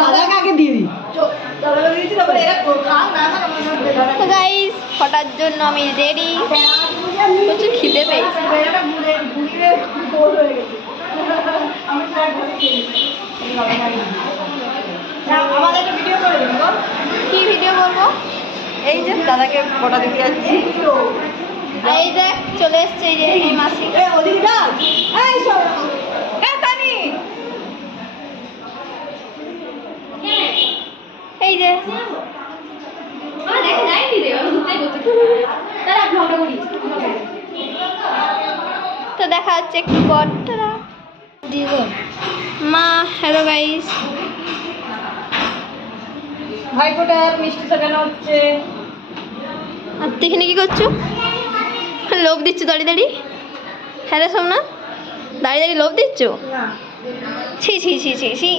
দাদাকে আগে দিয়ে দিই। তো গাইস ফটার জন্য আমি রেডি। প্রচুর খিদে পেয়েছি। কি ভিডিও করবো? এই যে দাদাকে ফটো দিতে যাচ্ছি। এই দেখ চলে এসছে এই যে এই মাসি। এই যে তো দেখা যাচ্ছে একটু পর। মা হ্যালো গাইস। ভাইফোঁটার মিষ্টি সাজানো হচ্ছে। আর তুই এখানে কি করছো? লোভ দিচ্ছ দাঁড়িয়ে দাঁড়িয়ে? হ্যাঁ রে সোমনাথ, দাঁড়িয়ে দাঁড়িয়ে লোভ দিচ্ছ? ছি ছি ছি ছি ছি।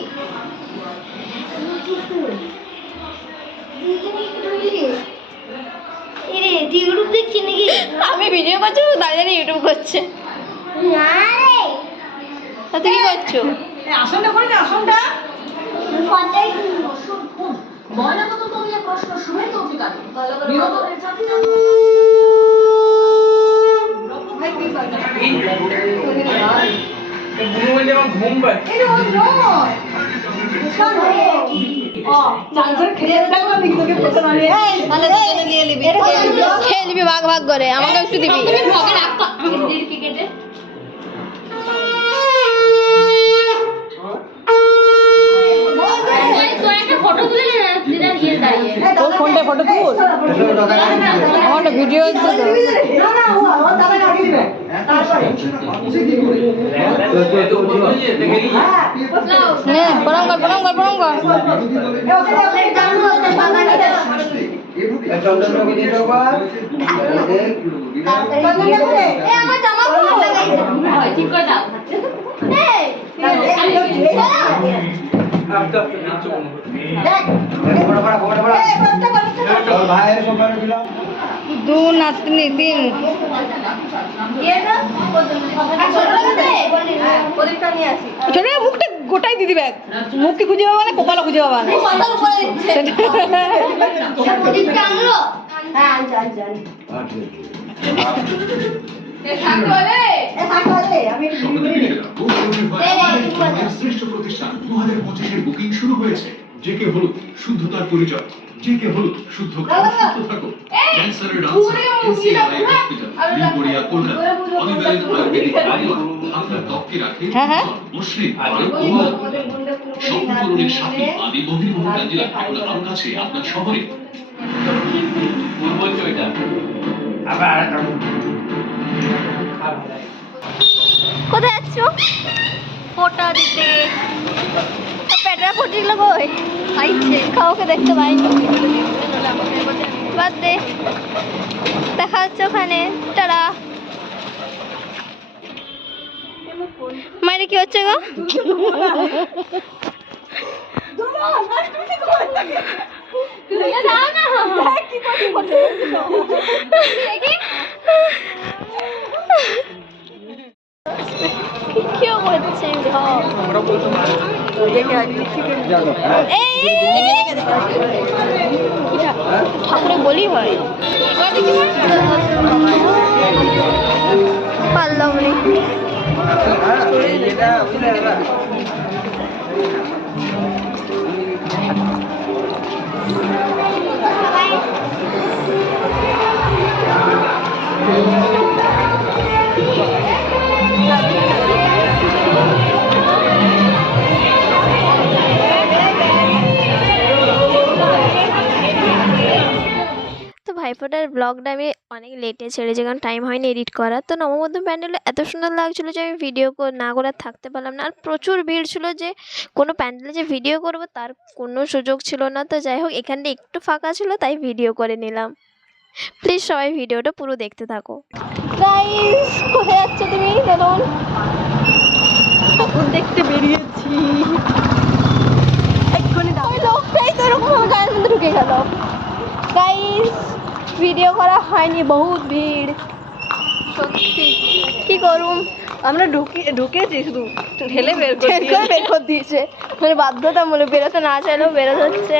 ইউটিউব দেখছি নাকি? আমি ভিডিও করছি, দাঁড়িয়ে দাঁড়িয়ে ইউটিউব করছে। তা তুই কি করছো? আসনটা করে না, আসনটা খেয়ে নিবি ভাগ ভাগ করে, আমাকে একটু দিবি। তোর ফোনটা ফটো তুল, আমারটা ভিডিও হচ্ছে তো। নে প্রণাম কর, প্রণাম কর, প্রণাম কর। দু নাতনি তিন ছোট মুখটা গোটাই দিদি ব্যাগ, মুখকে খুঁজে পাবা না, কপালও খুঁজে পাবা না। শ্রেষ্ঠ প্রতিষ্ঠান 2025 বুকিং শুরু হয়েছে। জেকে হলুদ, শুদ্ধতার পরিচয়। জেকে হলুদ, শুদ্ধ খাও, সুস্থ থাকো। ক্যান্সারের answer, ACI hospital, pneumonia Kolkata, অনিবারের আয়ুর্বেদিক আয়ুর, আপনার ত্বককে রাখে মসৃণ আর কোমল। স্বপ্নপূরণের সাথে আদি বহির্ভূত কাঞ্জিলা এখন আরো কাছে আপনার শহরে। বলছো এটা আবার কোথায় যাচ্ছ? ফোটা দিতে। পেটরা ফটিগুলো কই? কাউকে দেখতে পাইনি। বাদ দে, দেখা হচ্ছে ওখানে। টাটা। মায়ের কি হচ্ছে গো? কেউ করছে ঠাকুরে বলি হয় পারলাম রে। ভাইফোঁটার ব্লগটা আমি অনেক লেটে ছেড়েছি, কারণ টাইম হয়নি এডিট করার। তো নবমধ্যম প্যান্ডেলে এত সুন্দর লাগছিলো যে আমি ভিডিও না করে থাকতে পারলাম না। আর প্রচুর ভিড় ছিল, যে কোনো প্যান্ডেলে যে ভিডিও করব তার কোনো সুযোগ ছিল না। তো যাই হোক, এখানটা একটু ফাঁকা ছিল তাই ভিডিও করে নিলাম। প্লিজ সবাই ভিডিওটা পুরো দেখতে থাকো। গাইস, কোথায় যাচ্ছ তুমি? দেখুন, ঠাকুর দেখতে বেরিয়েছি। এক্ষুনি লোকটাই তো এরকম গায়ের মধ্যে ঢুকে গেল। গাইস, ভিডিও করা হয়নি, বহুত ভিড় সত্যি। কি করুম, আমরা ঢুকেছি, শুধু ঠেলে বের করে দিয়েছে। মানে বাধ্যতামূলক, বেরোতে না চাইলেও বেরোতে হচ্ছে।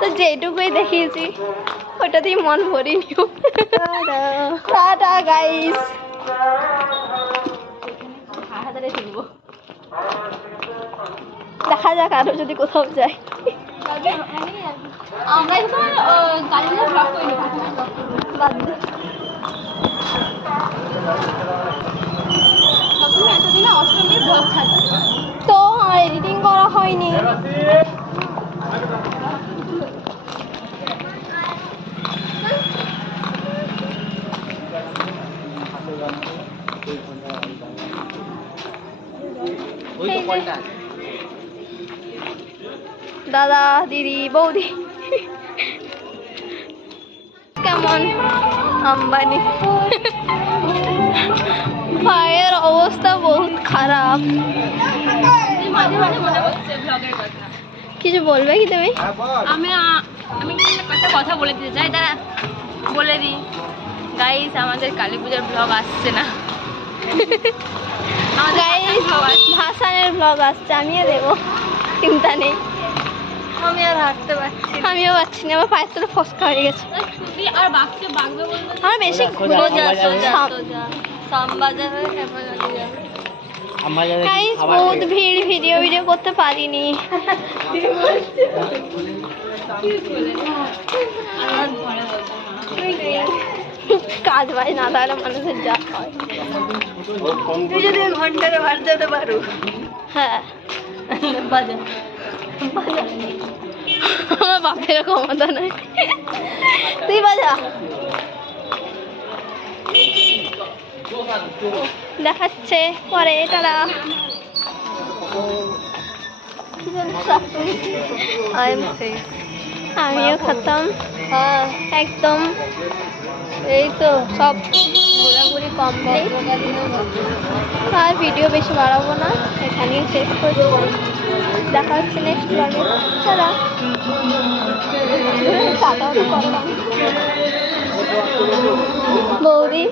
তো যেটুকুই দেখিয়েছি ওটাতেই মন ভরিনি। Tata guys. দেখা যাক আরো যদি কোথাও যাই। আমরা গাড়ি ব্লগ করি বাদ দে। এতদিন অষ্টমীর ব্লগ থাকে তো আমার এডিটিং করা হয়নি। দাদা দিদি বৌদি কেমন আম্বানি ভাইয়ের অবস্থা বহুত খারাপ। মাঝে মাঝে মনে হচ্ছে ব্লগের কথা। কিছু বলবে কি তুমি? আমি একটা কথা বলে দিতে চাই, দাঁড়া বলে দিই। গাইস, আমাদের কালী পূজার ব্লগ আসছে না। গাইস ভাসানের ব্লগ আসছে, আমিও দেবো, চিন্তা নেই। আমি আর হাঁটতে পারছি আমিও পাচ্ছি না, আমার পায়ের তলে ফসকা হয়ে গেছে। আর বাক্সে বাগবে বলবো। আমার বেশি শ্যামবাজারে গাইস বহুত ভিডিও করতে পারিনি। কাজ বাজ না থাকলে মানুষের যা হয়। তুই যদি ঘন্টারে বাজাতে পারো। হ্যাঁ বাজা আমার বাপের ক্ষমতা নাই, তুই বাজা। দেখাচ্ছে পরে তারা আমিও খতম। হ্যাঁ একদম, এই তো সব ঘোরাঘুরি কমপ্লিট। আর ভিডিও বেশি বাড়াবো না, এখানেই শেষ করবো। দেখা হচ্ছে নেক্সট ব্লগে। তারা বৌদি